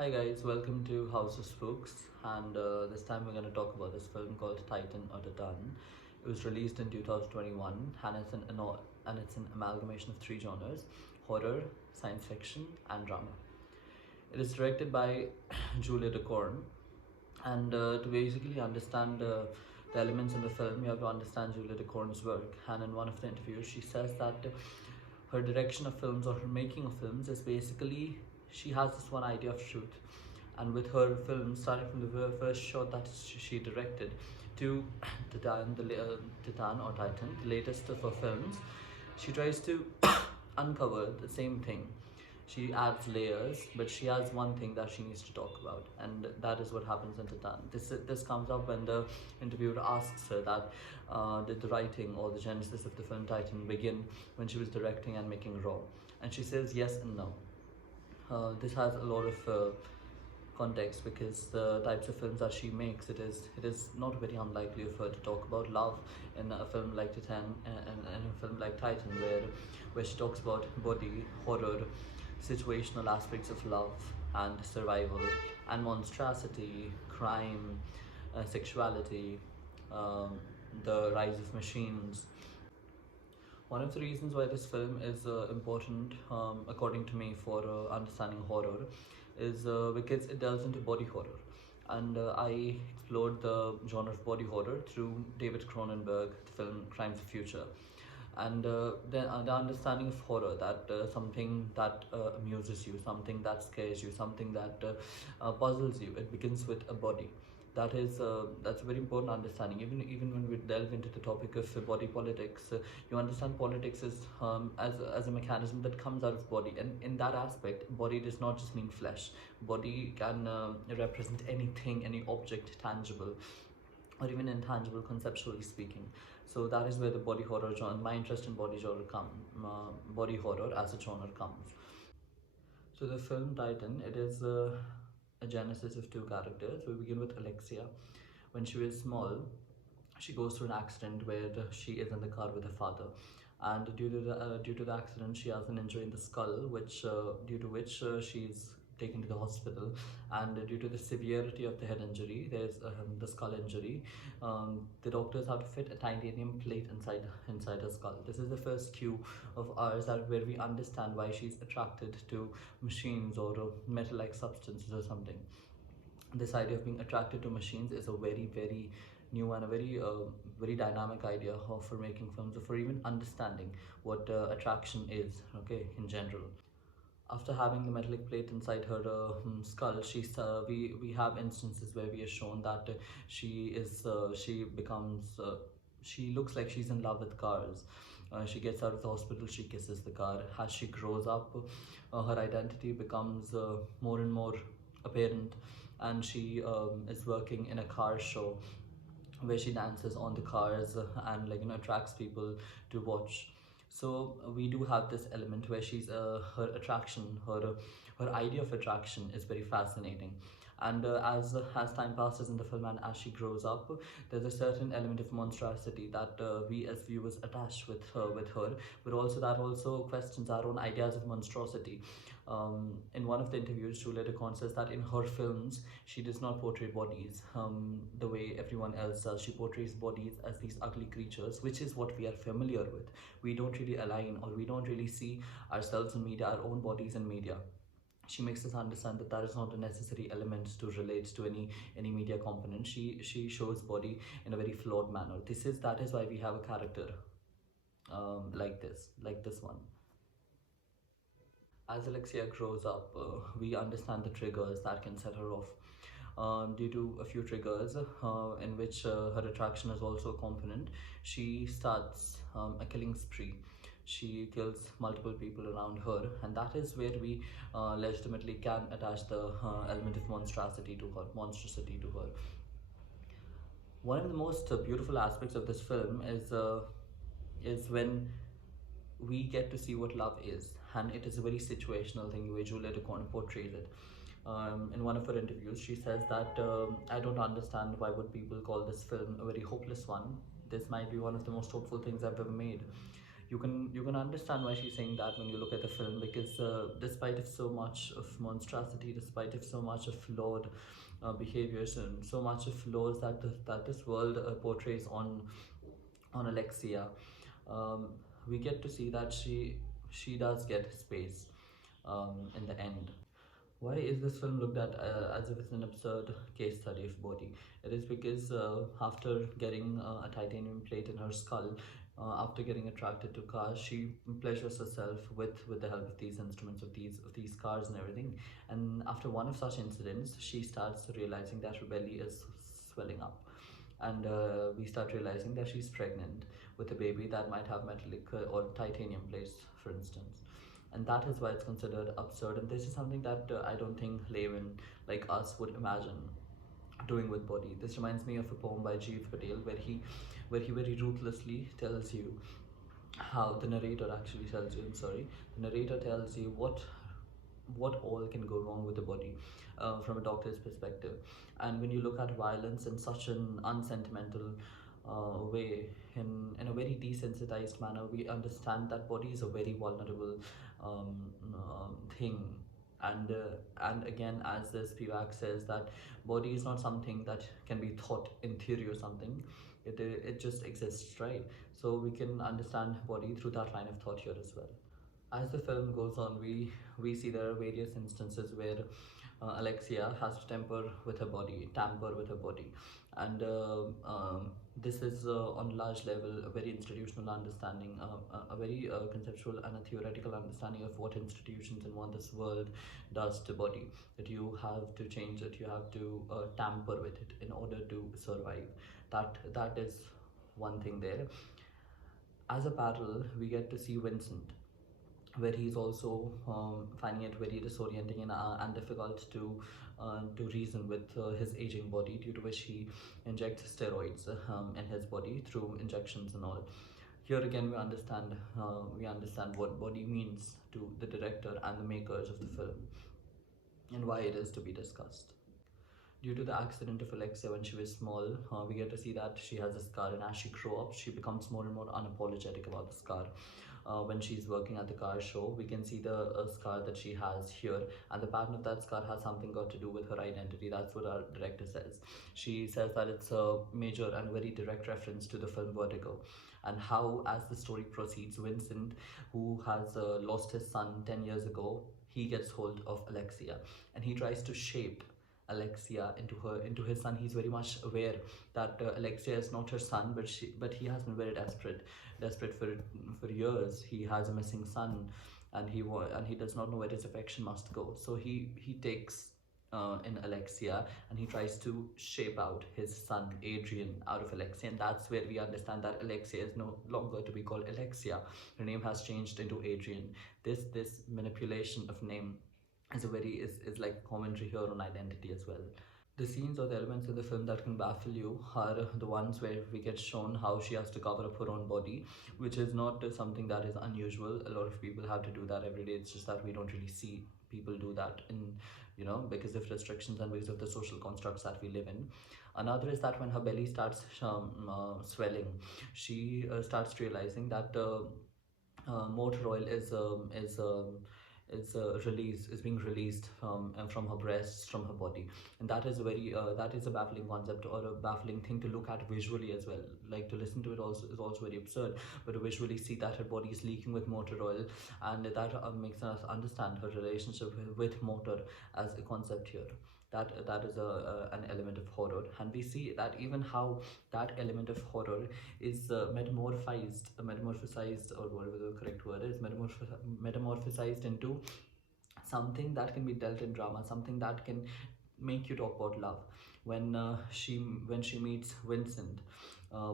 Hi guys, welcome to House of Spooks, and this time we're going to talk about this film called Titan or Titane. It was released in 2021, and it's an amalgamation of three genres: horror, science fiction, and drama. It is directed by Julia Ducournau, and to basically understand the elements in the film, you have to understand Julia Ducournau's work. And in one of the interviews, she says that her direction of films or her making of films is basically she has this one idea of truth, and with her films, starting from the first shot that she directed to Titan or Titan, the latest of her films, she tries to uncover the same thing. She adds layers, but she has one thing that she needs to talk about, and that is what happens in Titan. This comes up when the interviewer asks her that did the writing or the genesis of the film Titan begin when she was directing and making Raw, and she says yes and no. This has a lot of context because the types of films that she makes, it is not very unlikely of her to talk about love in a film like Titan and a film like Titan, where she talks about body horror, situational aspects of love and survival, and monstrosity, crime, sexuality, um, the rise of machines. One of the reasons why this film is important, according to me, for understanding horror is because it delves into body horror. And I explored the genre of body horror through David Cronenberg, the film Crimes of Future. And the understanding of horror, that something that amuses you, something that scares you, something that puzzles you, it begins with a body. That's a very important understanding. Even when we delve into the topic of body politics, you understand politics as a mechanism that comes out of body, and in that aspect, body does not just mean flesh. Body can represent anything, any object, tangible or even intangible, conceptually speaking. So that is where the body horror genre, my interest in body horror as a genre comes. So the film Titan, it is a genesis of two characters. We begin with Alexia. When she was small, she goes through an accident where she is in the car with her father, and due to the accident, she has an injury in the skull, which due to which she's taken to the hospital. And due to the severity of the head injury, there's the skull injury. The doctors have to fit a titanium plate inside her skull. This is the first cue of ours that where we understand why she's attracted to machines or metal-like substances or something. This idea of being attracted to machines is a very new and a very dynamic idea for making films, or for even understanding what attraction is, okay, in general. After having the metallic plate inside her skull, we have instances where we are shown that she becomes she looks like she's in love with cars. She gets out of the hospital, she kisses the car. As she grows up, her identity becomes more and more apparent, and she is working in a car show where she dances on the cars and, like, attracts people to watch. So we do have this element where she's her attraction, her idea of attraction is very fascinating. And as time passes in the film and as she grows up, there's a certain element of monstrosity that we as viewers attach with her, but also that also questions our own ideas of monstrosity. In one of the interviews, Julia Ducournau says that in her films, she does not portray bodies the way everyone else does. She portrays bodies as these ugly creatures, which is what we are familiar with. We don't really align, or we don't really see ourselves in media, our own bodies in media. She makes us understand that that is not a necessary element to relate to any media component. She shows body in a very flawed manner. That is why we have a character like this one. As Alexia grows up, we understand the triggers that can set her off. Due to a few triggers in which her attraction is also a component, she starts a killing spree. She kills multiple people around her, and that is where we legitimately can attach the element of monstrosity to her. One of the most beautiful aspects of this film is when we get to see what love is, and it is a very situational thing, the way Julia Ducournau portrays it. In one of her interviews, she says that I don't understand why would people call this film a very hopeless one. This might be one of the most hopeful things I've ever made. You can understand why she's saying that when you look at the film, because because despite of so much of monstrosity, despite of so much of flawed behaviors and so much of flaws that that this world portrays on Alexia, um, we get to see that she does get space in the end. Why is this film looked at as if it's an absurd case study of body? It is because after getting a titanium plate in her skull, after getting attracted to cars, she pleasures herself with the help of these instruments, of these cars and everything. And after one of such incidents, she starts realizing that her belly is swelling up, and we start realizing that she's pregnant with a baby that might have metallic or titanium plates, for instance. And that is why it's considered absurd, and this is something that I don't think laymen like us would imagine doing with body. This reminds me of a poem by Jeev Patel where he very ruthlessly tells you how the narrator actually tells you, I'm sorry, the narrator tells you what all can go wrong with the body from a doctor's perspective. And when you look at violence in such an unsentimental way, in a very desensitized manner, we understand that body is a very vulnerable thing. And again, as this Spivak says, that body is not something that can be thought in theory or something. It just exists, right? So we can understand body through that line of thought here as well. As the film goes on, we see there are various instances where Alexia has to tamper with her body, and this is on a large level a very institutional understanding, a very conceptual and a theoretical understanding of what institutions and what this world does to body. That you have to change it, you have to tamper with it in order to survive. That is one thing there. As a parallel, we get to see Vincent, where he's also finding it very disorienting and difficult to reason with his aging body, due to which he injects steroids in his body through injections and all. Here again, we understand what body means to the director and the makers of the film, and why it is to be discussed. Due to the accident of Alexia when she was small, we get to see that she has a scar, and as she grows up, she becomes more and more unapologetic about the scar. When she's working at the car show, we can see the scar that she has here, and the pattern of that scar has something got to do with her identity. That's what our director says. She says that it's a major and very direct reference to the film Vertigo, and how, as the story proceeds, Vincent, who has lost his son 10 years ago, he gets hold of Alexia, and he tries to shape Alexia into his son. He's very much aware that Alexia is not her son, but he has been very desperate for years. He has a missing son, and he does not know where his affection must go. So he takes in Alexia, and he tries to shape out his son Adrian out of Alexia, and that's where we understand that Alexia is no longer to be called Alexia. Her name has changed into Adrian. This manipulation of name is like a commentary here on identity as well. The scenes or the elements in the film that can baffle you are the ones where we get shown how she has to cover up her own body, which is not something that is unusual. A lot of people have to do that every day. It's just that we don't really see people do that because of restrictions and because of the social constructs that we live in. Another is that when her belly starts swelling, she starts realizing that motor oil is being released from her breasts, from her body. And that is a baffling concept, or a baffling thing to look at visually as well. Like, to listen to it also is also very absurd, but to visually see that her body is leaking with motor oil, and that makes us understand her relationship with motor as a concept here. That is an element of horror, and we see that even how that element of horror is metamorphosized, or whatever the correct word is, metamorphosized into something that can be dealt in drama, something that can make you talk about love. When she meets Vincent,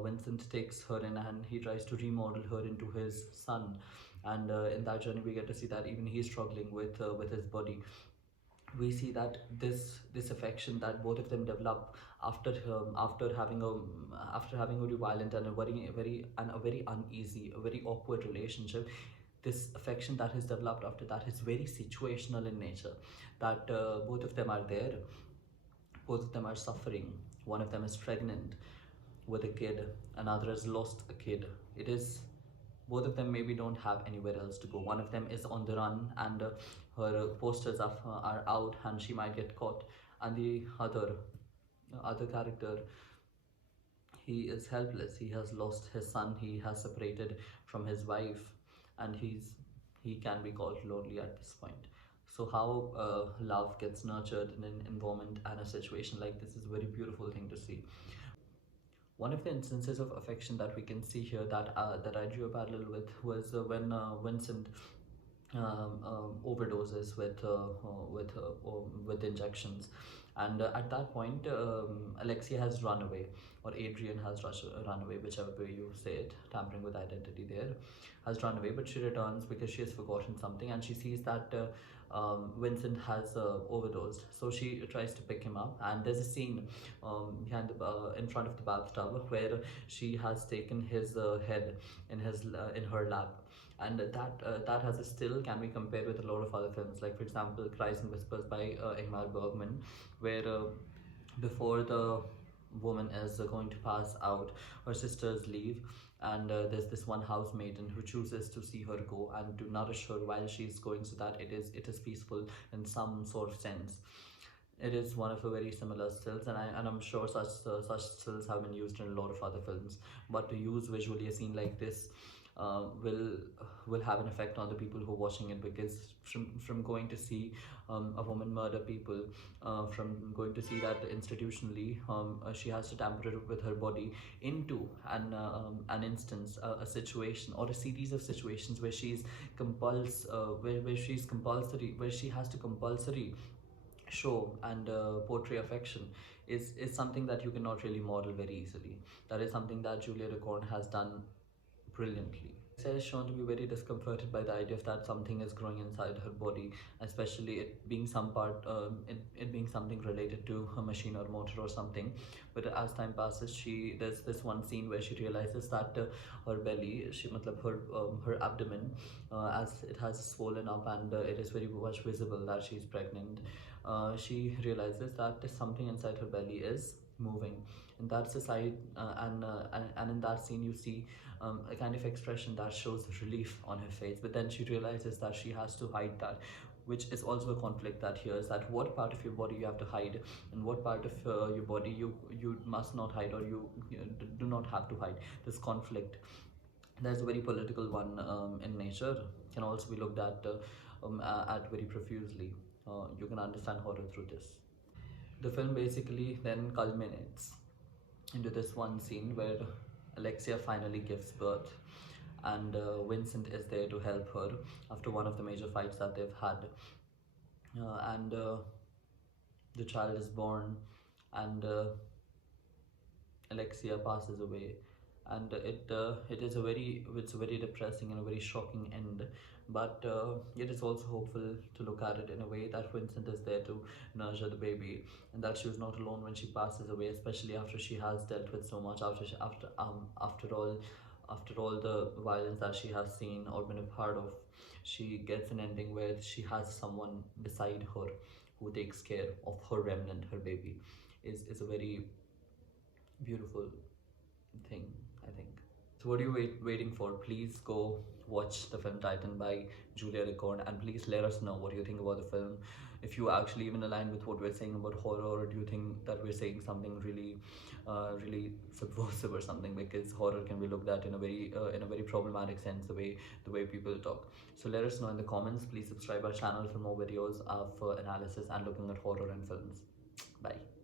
Vincent takes her in, and he tries to remodel her into his son. And in that journey, we get to see that even he's struggling with his body. We see that this affection that both of them develop after having a very violent and a very uneasy, a very awkward relationship. This affection that is developed after that is very situational in nature. That both of them are there, both of them are suffering. One of them is pregnant with a kid, another has lost a kid. It is Both of them maybe don't have anywhere else to go. One of them is on the run, and her posters are out and she might get caught, and the other character, he is helpless. He has lost his son, he has separated from his wife, and he can be called lonely at this point. So how love gets nurtured in an environment and a situation like this is a very beautiful thing to see. One of the instances of affection that we can see here, that I drew a parallel with, was when Vincent overdoses with injections, and at that point, Alexia has run away, or Adrian has run away, whichever way you say it, tampering with identity there, has run away. But she returns because she has forgotten something, and she sees that Vincent has overdosed. So she tries to pick him up, and there's a scene in front of the bathtub where she has taken his head in her lap, and that has a still can be compared with a lot of other films, like for example Cries and Whispers by Ingmar Bergman, where before the woman is going to pass out, her sisters leave, and there's this one housemaiden who chooses to see her go and to nourish her while she's going, so that it is peaceful in some sort of sense. It is one of the very similar stills, and I'm sure such stills have been used in a lot of other films. But to use visually a scene like this uh, will will have an effect on the people who are watching it, because from going to see a woman murder people, from going to see that institutionally she has to tamper with her body into an instance, a situation or a series of situations where she's compulsory, where she has to compulsory show and portray affection, is something that you cannot really model very easily. That is something that Julia Ducournau has done brilliantly. Sarah is shown to be very discomforted by the idea of that something is growing inside her body, especially it being it being something related to a machine or motor or something. But as time passes, there's this one scene where she realizes that her belly, her abdomen, as it has swollen up, and it is very much visible that she's pregnant. She realizes that something inside her belly is moving, and that's a side and in that scene you see a kind of expression that shows relief on her face, but then she realizes that she has to hide that, which is also a conflict that here is that what part of your body you have to hide, and what part of your body you must not hide, or do not have to hide. This conflict, there's a very political one in nature, can also be looked at very profusely. You can understand horror through this. The film basically then culminates into this one scene where Alexia finally gives birth, and Vincent is there to help her after one of the major fights that they've had. And the child is born, and Alexia passes away, and it's a very depressing and a very shocking end. But it is also hopeful to look at it in a way that Vincent is there to nurture the baby, and that she was not alone when she passes away, especially after she has dealt with so much, after all the violence that she has seen or been a part of. She gets an ending where she has someone beside her who takes care of her remnant, her baby. Is a very beautiful thing, I think. So what are you waiting for? Please go watch the film Titan by Julia Ducournau, and please let us know what you think about the film. If you actually even align with what we're saying about horror, or do you think that we're saying something really subversive or something? Because horror can be looked at in a very problematic sense, the way people talk. So let us know in the comments. Please subscribe our channel for more videos of analysis and looking at horror and films. Bye.